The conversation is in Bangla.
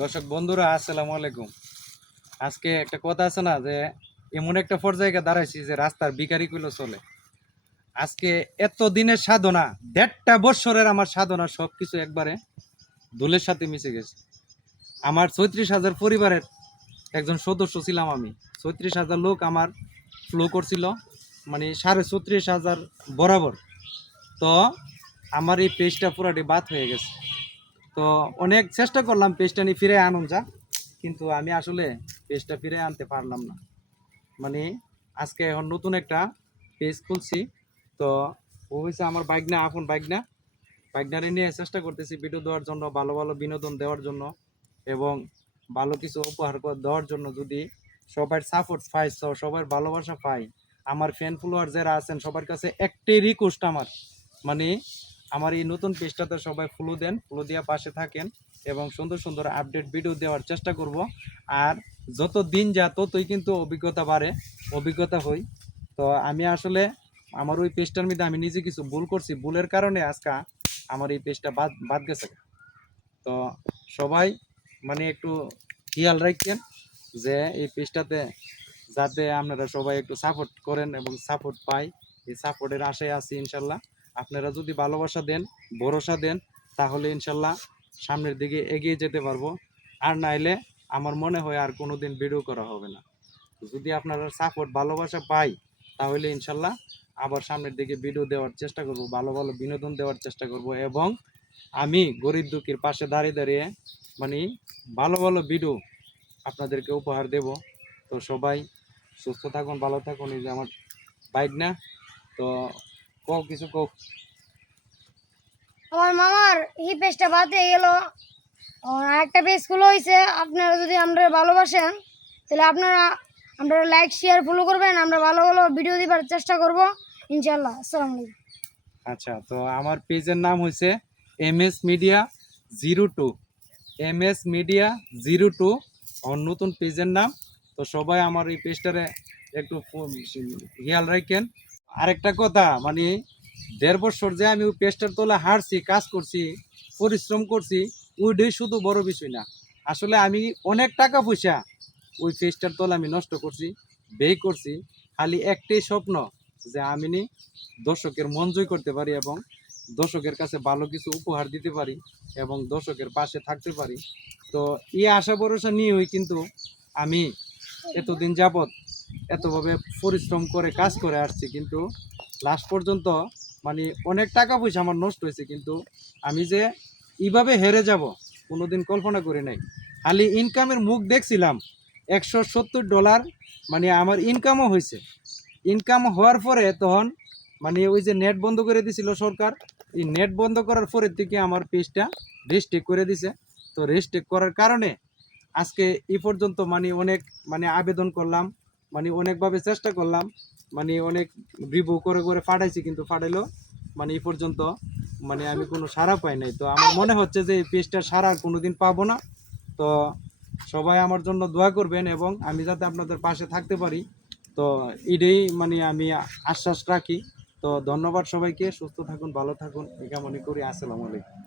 দর্শক বন্ধুরা, আসসালামু আলাইকুম। আজকে একটা কথা আছে না, যে এমন একটা পর্যায়ে দাঁড়াইছি যে রাস্তার বিকারি গুলো চলে। আজকে এত দিনের সাধনা, দেড়টা বৎসরের আমার সাধনা সব কিছু একবারে ধুলের সাথে মিশে গেছে। আমার ছত্রিশ হাজার পরিবারের একজন সদস্য ছিলাম আমি। ছত্রিশ হাজার লোক আমার ফ্লো করছিল মানে সাড়ে ছত্রিশ হাজার বরাবর। তো আমার এই পেজটা পুরাটি বাদ হয়ে গেছে। তো অনেক চেষ্টা করলাম পেজটা নিয়ে ফিরে আনুন যা, কিন্তু আমি আসলে পেজটা ফিরে আনতে পারলাম না। মানে আজকে এখন নতুন একটা পেজ খুলছি, তো ও হয়েছে আমার বাইক না আপন বাইক না বাইকনারে নিয়ে চেষ্টা করতেছি ভিডিও দেওয়ার জন্য, ভালো ভালো বিনোদন দেওয়ার জন্য এবং ভালো কিছু উপহার দেওয়ার জন্য যদি সবার সাপোর্ট পাই সবার ভালোবাসা পাই। আমার ফ্যান ফলোয়ার যারা আছেন, সবার কাছে একটাই রিকোয়েস্ট আমার মানে আমার এই নতুন পেজটাতে সবাই ফলো দেন ফলো দিয়া পাশে থাকেন এবং সুন্দর সুন্দর আপডেট ভিডিও দেওয়ার চেষ্টা করব। আর যত দিন যা ততই কিন্তু অভিজ্ঞতা বাড়ে, অভিজ্ঞতা হই। তো আমি আসলে আমার ওই পেজটার মধ্যে আমি নিজে কিছু ভুল করছি, ভুলের কারণে আজকে আমার এই পেজটা বাদ বাদ গেছে। তো সবাই মানে একটু খেয়াল রাখছেন যে এই পেজটাতে যাতে আপনারা সবাই একটু সাপোর্ট করেন এবং সাপোর্ট পাই এই সাপোর্টের আশায় আছি ইনশাল্লাহ। আপনারা যদি ভালোবাসা দেন, ভরসা দেন, তাহলে ইনশাল্লাহ সামনের দিকে এগিয়ে যেতে পারব। আর নাইলে আমার মনে হয় আর কোনো দিন ভিডিও করা হবে না। যদি আপনারা সাপোর্ট ভালোবাসা পাই, তাহলে ইনশাল্লাহ আবার সামনের দিকে ভিডিও দেওয়ার চেষ্টা করব, ভালো ভালো বিনোদন দেওয়ার চেষ্টা করব এবং আমি গরিব দুঃখীর পাশে দাঁড়িয়ে দাঁড়িয়ে মানে ভালো ভালো ভিডিও আপনাদেরকে উপহার দেব। তো সবাই সুস্থ থাকুন, ভালো থাকুন, এই যে আমার বাইক না তো কও কিছু কও। আমার মামার এই পেজটা বাদ হয়ে গেল। আর একটা পেজ খুলে হয়েছে আপনারা যদি আমরা ভালোবাসেন তাহলে আপনারা আমরা লাইক শেয়ার ফলো করবেন আমরা ভালো ভালো ভিডিও দিবার চেষ্টা করব। ইনশাল্লাহ আসসালামু আলাইকুম। আচ্ছা তো আমার পেজের নাম হয়েছে M S media zero two. M S media zero two আমার নতুন পেজের নাম। তো সবাই আমার এই পেজটারে একটু খেয়াল রাখেন। আরেকটা কথা মানে দেড় বছর যে আমি ওই পেজটার তোলা হারছি কাজ করছি, পরিশ্রম করছি, ওইটাই শুধু বড় বিষয় না। আসলে আমি অনেক টাকা পয়সা ওই পেজটার তোলা আমি নষ্ট করছি, ব্যয় করছি, খালি একটাই স্বপ্ন যে আমি নি দর্শকের মন জয় করতে পারি এবং দর্শকের কাছে ভালো কিছু উপহার দিতে পারি এবং দর্শকের পাশে থাকতে পারি। তো এই আশা ভরসা নিয়েই কিন্তু আমি এতদিন যাবৎ এতভাবে পরিশ্রম করে কাজ করে আসছি, কিন্তু লাস্ট পর্যন্ত মানে অনেক টাকা পয়সা আমার নষ্ট হয়েছে, কিন্তু আমি যে এইভাবে হেরে যাব কোনোদিন কল্পনা করি নাই। খালি ইনকামের মুখ দেখছিলাম, একশো সত্তর ডলার মানে আমার ইনকামও হয়েছে। ইনকাম হওয়ার পরে তখন মানে ওই যে নেট বন্ধ করে দিছিল সরকার, এই নেট বন্ধ করার পরের থেকে আমার পেজটা রেস্টেক করে দিছে। তো রেস্টেক করার কারণে আজকে এই পর্যন্ত মানে অনেক মানে আবেদন করলাম মানে অনেকভাবে চেষ্টা করলাম মানে অনেক রিভিউ করে করে ফাটাইছি কিন্তু ফাটাইলো মানে এই পর্যন্ত মানে আমি কোনো সাড়া পাই নাই। তো আমার মনে হচ্ছে যে এই পেজটা সারা কোনোদিন পাবো না। তো সবাই আমার জন্য দোয়া করবেন এবং আমি যাতে আপনাদের পাশে থাকতে পারি। তো এটাই মানে আমি আশ্বাস রাখি। তো ধন্যবাদ সবাইকে, সুস্থ থাকুন, ভালো থাকুন, এই কামনা করি। আসসালামু আলাইকুম।